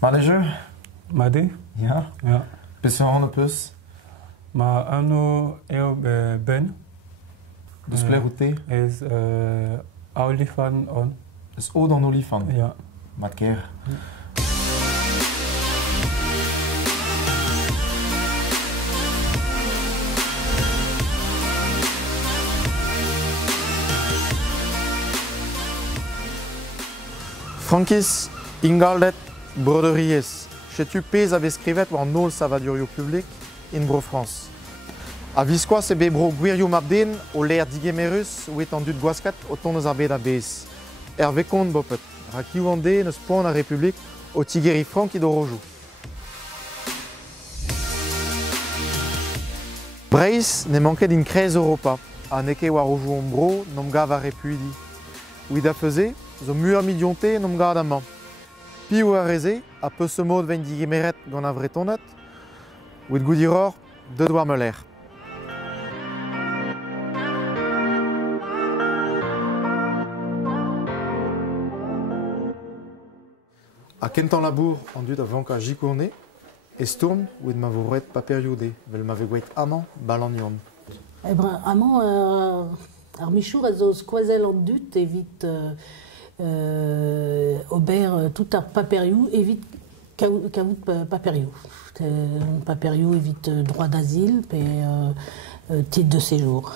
Maar de jeu? Madi? Ja. Ja. Bist du plus? Maar ano eu ben Dus play route? is olifant on. Dus O dan olifant? Ja. Wat keer? Frankis, Ingaldet, Broderies. Chetu pez ave skrivet war nol savadurio public in Bro France. A visquois se bebro gwirioù mabden o l'air digemerus ou étendu de goaskat o ton eus ar bet a bez. Hervé kont bopet. Ra kiwande neus poan a Republik o tigeri franki do rojou. Breis ne manket din krez Europa. A neke war rojou ombro nom gav a repuidi. Ouid a feze, zo muur midionte nom gard a man. Pi ou a reze, a peu se mod vein digemeret gant a vretonnet, ouid goudiror, de doar meler. A kentan labour an dud a vanka jikourne, estourn ouid ma voret paperioudé, vel ma vegouet amant balanion. Eh ben, amant, ar michour a zo skoazel an dut evit ober tout ar paperioù evit kaout paperioù. Paperioù evit droit d'asile pe titre de séjour.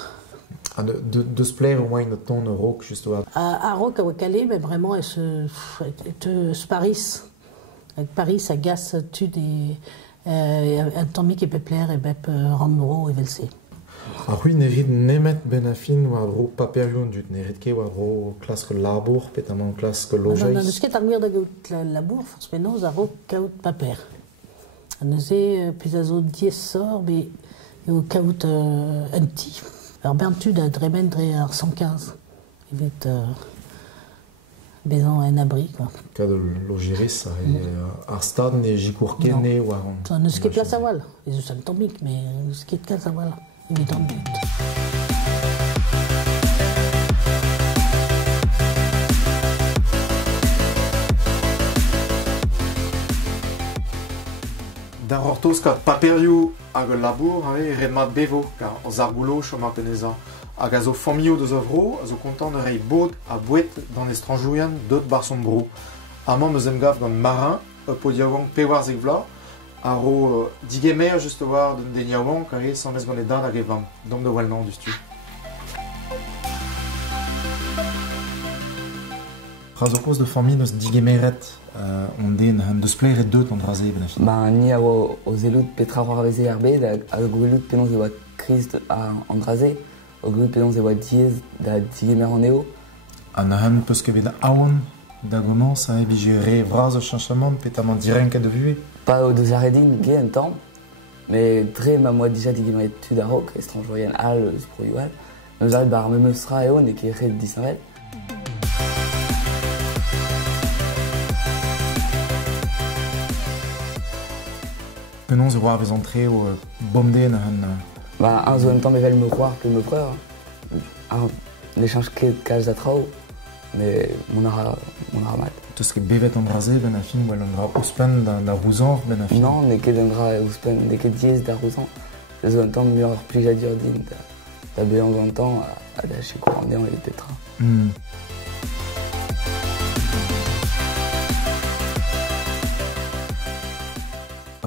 De spler au moins de ton rock juste là. À Roc, à Wakale, mais vraiment, ce Paris. Avec Paris, ça gasse tu des. Un temps qui peut plaire et bep randro et velsé. Ah oui, nerid nemet benafin war dro paperion dut nerid ke war dro klask labour petamant klask lojais. Non, ce qui est armure de labour, forcément, à Roc, caout paper. Nous est pisazo 10 sort, mais au caout un petit. Alors, ben, tu as dremendre à 115. Il va être besoin un abri, quoi. Cas de logiris, ar stad ne jicourke ne war. Ne ce qui est place à voile. Les us tombiques, mais ce qui est place à voile. Il est en but. Dar ortoz ka paperioù hag ul labour red mat bevo, car o zargoulo chom ar peneza. Hag a zo famillo deus avro, a zo kontant rei bod a bouet dan estranjouian dot bar son bro. Amañ meus em gav gant marin, po diaouan pewar zeg vla, a ro digemer just war d'un den yaouan, car e sans mes gant e dan hag e vam, dom de walnan du stu. Raz o koz de familles neus digemeret, on den deus pleret deut an draze benafin. Ba ni a oa o zelout petra war veze ar bet, a gwelout penons e oa krist an draze, o gwelout penons e oa diez da digemer an eo. An a han peus ket aon da gomans a ebije re vraz o chanchamant petamant direnket de vue. Pa o deus aredin ge en tamm, me dre ma moa dija digemeret tud a Roc, estranjoien al eus pro al. Meus aret bar me meustra eo ne ket red disnavel. Penons e war vez antre o bomden an... Ba un zo en tamm evel me c'hoar pe me preur. Ne chanj ket kalz a trao, mais mon a mat. Teus ket bevet an draze benafin, wel an dra ouspen da rouzan benafin. Non, ne ket an dra ouspen, ne ket diez da rouzan. Ne zo en tamm mur plijadur din da bean gantan a da che kourandean e petra.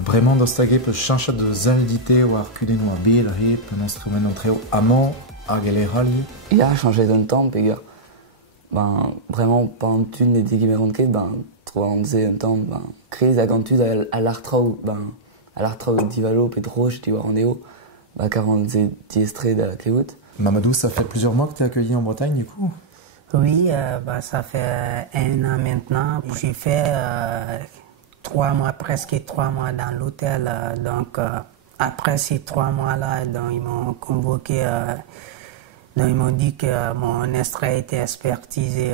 Bremañ daoust hag peus chanchat de zaldite war kudennoù a bel re penons tremen an treo amañ hag el erali. Ya chanchet un tamm peogwir. Ben, vraiment, pas un tud ne digemer an ket, ben, trouva an ze un tamm, ben, kriz hag an tud a l'artrao, ben, a l'artrao divalo pe droch di war an eo, ben, car an ze diestre da kleout. Mamadou, ça fait plusieurs mois que tu es accueilli en Bretagne, du coup? Oui, ça fait 1 an maintenant. J'ai fait 3 mois, presque 3 mois dans l'hôtel. Donc, après ces 3 mois-là, ils m'ont convoqué. Donc, ils m'ont dit que mon extrait était expertisé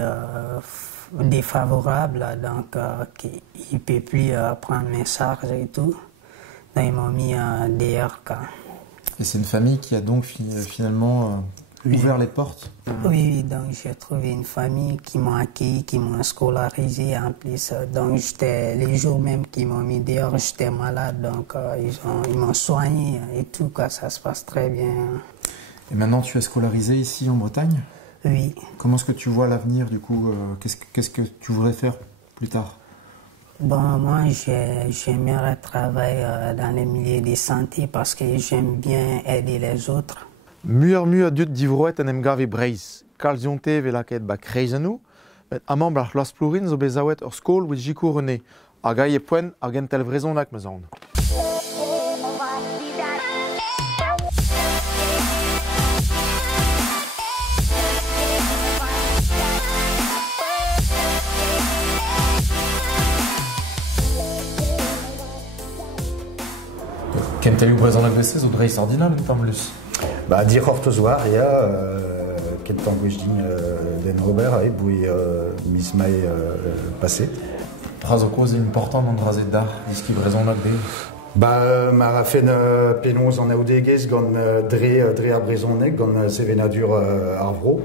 défavorable, donc qu'il ne peut plus prendre mes charges et tout. Donc, ils m'ont mis dehors. Et c'est une famille qui a donc finalement ouvert les portes. Oui, donc j'ai trouvé une famille qui m'a accueilli, qui m'a scolarisé en plus. Donc les jours même qu'ils m'ont mis dehors, j'étais malade, donc ils m'ont soigné et tout, quoi, ça se passe très bien. Et maintenant tu es scolarisé ici en Bretagne? Oui. Comment est-ce que tu vois l'avenir du coup? Qu'est-ce que tu voudrais faire plus tard? Bon, moi j'aimerais travailler dans le milieu de santé parce que j'aime bien aider les autres. Muur dut divroet en emgave breiz. Kalzionte velaket ba kreizenou, met amam blach las plourin zo bezawet ur skol wit jikou René. A gai e poen a gentel vrezonak me zaon. Kentelio brezonak vese zo dreiz ordinal en tamlus. Bah, dire hortozoar, il y a quelques temps que je dis Den Robert et puis Miss May passé. Prazo cause important dans drazet d'art, diski brezonak de. Bah, ma fait penaos en audegez gant dre a brezonek gant sevenadur arvro,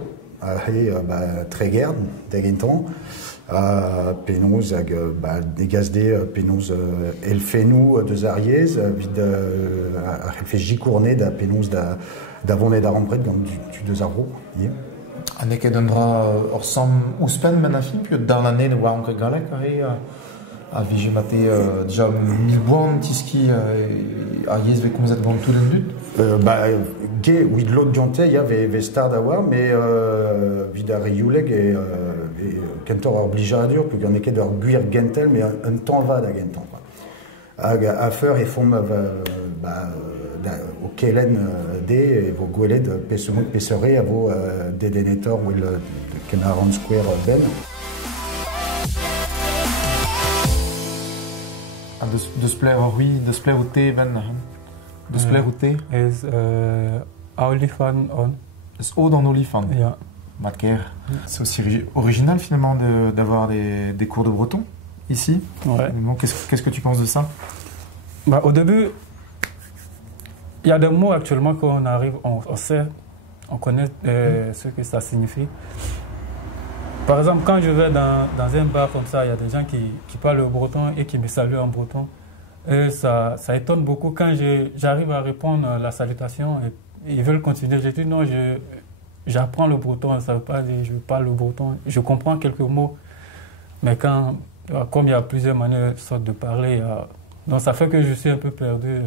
très gerd, d'agentan. Penaos hag degazde penaos elfenou deus ariez, vid fait jicourné da penaos da vonet da rampret gant du deus arvro. Aneket un dra ur sam ouspen men a film, puis d'ar l'année ne war anke galek a vije mate déjà 1000 boan tiski a yez ve komzet gant tout den dut. Ge, wid lot diante, ya ve start a war, mais vid ar rioleg et kentor ur blijadur, puis gant eket ur guir gentel, mais un temps va da gentan. Hag a feur e fom o kelen de vo gwelet pesemont pesere a vo dedenetor ou le Kenaran Square ben. Deus pleur oui, deus pleur o te ben. Deus pleur o te. Is olifant on. Deus o dans olifant. Ja. Matker. C'est aussi original finalement d'avoir des cours de breton ici. Ouais. Bon, qu'est-ce que tu penses de ça? Bah, au début, il y a des mots actuellement qu'on arrive, on sait, on connaît ce que ça signifie. Par exemple, quand je vais dans un bar comme ça, il y a des gens qui parlent le breton et qui me saluent en breton. Et ça étonne beaucoup quand j'arrive à répondre à la salutation et ils veulent continuer. Je dis non, j'apprends le breton, ça veut pas dire je parle le breton. Je comprends quelques mots, mais comme il y a plusieurs manières de parler, donc ça fait que je suis un peu perdu.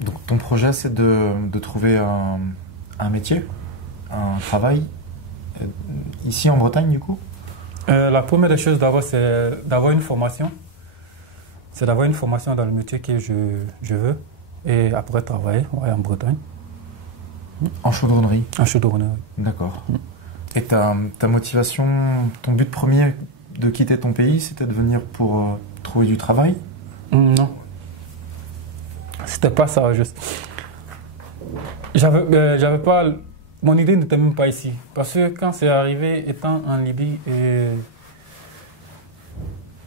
Donc ton projet c'est de trouver un métier, un travail, ici en Bretagne du coup? La première des choses d'abord c'est d'avoir une formation. C'est d'avoir une formation dans le métier que je veux et après travailler en Bretagne. En chaudronnerie? En chaudronnerie. D'accord. Et ta motivation, ton but premier de quitter ton pays, c'était de venir pour trouver du travail? Non. C'était pas ça, juste. J'avais pas. Mon idée n'était même pas ici. Parce que quand c'est arrivé, étant en Libye,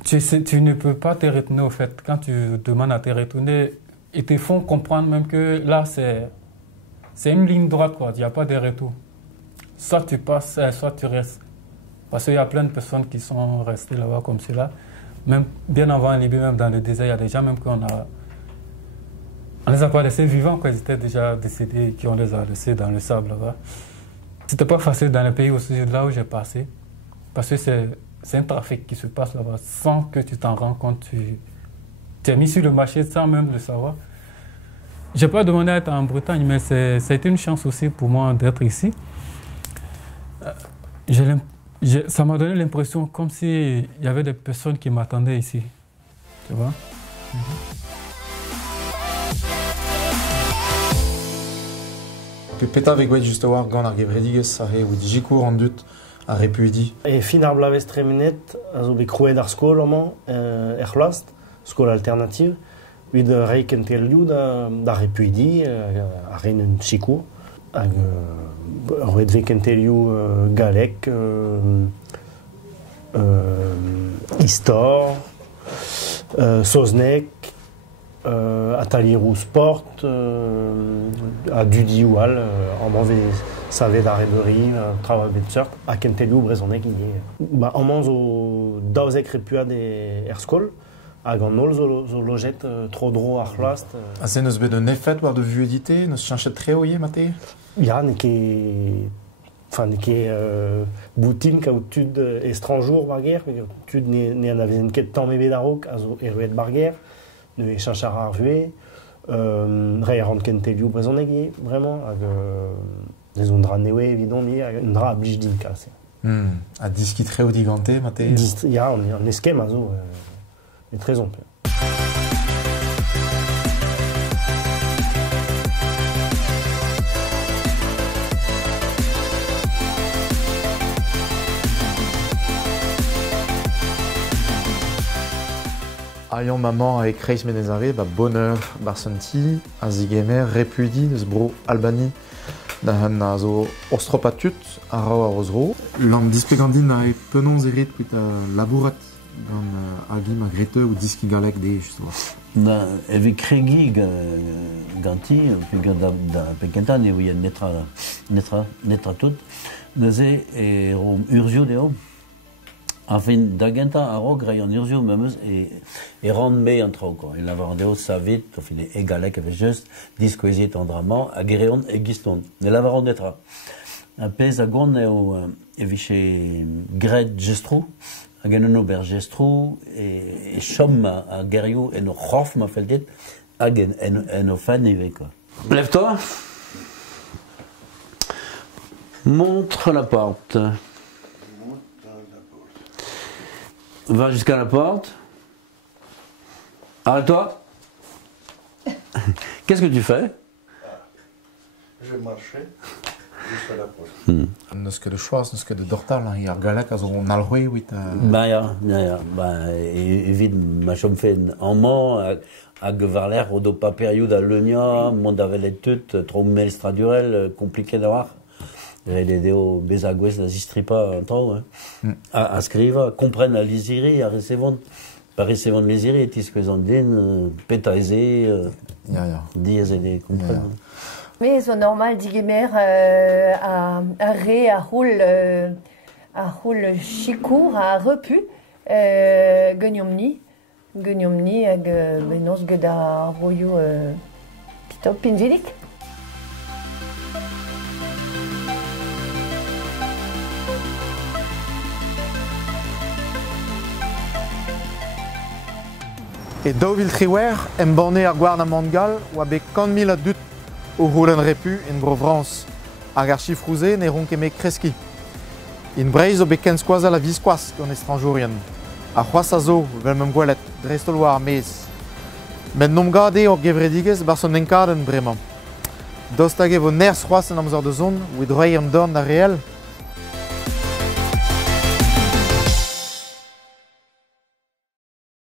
tu ne peux pas te retourner au fait. Quand tu demandes à te retourner, ils te font comprendre même que là, c'est une ligne droite, quoi. Il n'y a pas de retour. Soit tu passes, soit tu restes. Parce qu'il y a plein de personnes qui sont restées là-bas comme cela. Même bien avant en Libye, même dans le désert, il y a des gens même qu'on on les a pas laissés vivants, quoi. Ils étaient déjà décédés, qui on les a laissés dans le sable là-bas. C'était pas facile dans le pays aussi, là où j'ai passé. Parce que c'est un trafic qui se passe là-bas sans que tu t'en rends compte. Tu es mis sur le marché sans même le savoir. Je n'ai pas demandé à être en Bretagne, mais ça a été une chance aussi pour moi d'être ici. Ça m'a donné l'impression comme s'il y avait des personnes qui m'attendaient ici. Tu vois? Peta vegwet just war gant ar gevrediges a re oud jikour an dut a repudi. E fin ar blavez tremenet a zo bet krouet ar skol amañ c'hlast, skol alternativ, vid reik en telioù da repudi a ren un jikour. Hag red vek en telioù galek, istor, soznek, Atalierou Sport, à Dudi ou Al, en mauvais savet d'arreberie, travail de surf, à Kentelou, Brezonek, bah, en mange au dauzek repua des erskol, à Gandol, zo loget trop dro à chlast. C'est nos de nefet war de vue édité, nos chanchet très haut, Maté. Ja, enfin, boutine qui a tud estranjour barguer, tud ne en avait une quête temps mévé d'arok, azo eruet barguer, ne chanchara arvué, rend Kentelou, Brezonek, vraiment, avec des ondra newe évident, mais une dra oblige d'une casse. À disque très haut diganté, Maté. Il y a un esquema, azo. est très ample. Ayant maman avec Reis Menezare, bonheur, Barsanti, Azigemer, Répudi, Sbro, Albanie, Dahan zo ostropatut, Arao Arosro. L'homme dispegandine avec penon zerit puis labourat dans Agi Magrete ou disque galek des justement. Avec Craigie Ganti, puis da Pekenta, ne voyait netra tout, naze et Urzio deo. Enfin, d'agenta à rock, rayon urzio, même, et rend me en trop, quoi. Il avait rendu sa vie, il est égalé avec juste, discoésie tendrement, à guéréon et giston. Il avait rendu tra. Un pèse à gon et viché Gret Gestrou, à Ganano Bergestrou, et chom à Guerrio, et nos rof m'a fait dit, et nos fans, quoi. Lève-toi. Montre la porte. Va jusqu'à la porte. Arrête-toi. Qu'est-ce que tu fais? Je marchais jusqu'à la porte. Nous que de choix, nous que de dortal, il y a galak, on a le roi, oui. Ben ja, évidemment, ma chum fait en mort, à Gevarler, au dos papériou d'Alenia, monde avait les toutes, trop melstradurel, compliqué d'avoir. Les deo bezagoues la zistripa en temps, à scriva, comprennent la lisiri, à recevoir, par recevoir lisiri, et tis que zandine, pétaisé, diez et des comprennent. Mais c'est normal, digemer, à roule chicour, à repu, gugnomni, ag benos geda royo, pitop pinvilik. Et Dovil Triwer, emborné à Guarna Mandgal, ou avec 40 000 adultes au Roulen Repu, in Bro-France, à Garchifrouzé, Néron Kemek Kreski. In Breiz, au Beken Squaza la Visquas, qu'on est strangeurien. À Huasazo, Velmem Gouelet, Drestoloir, Mez. Mais nom gardé au Gevrediges, Barson Enkaden, Bremen. Dostage vos ners Huasen Amzor de Zone, ou Droyen Dorn, la réelle.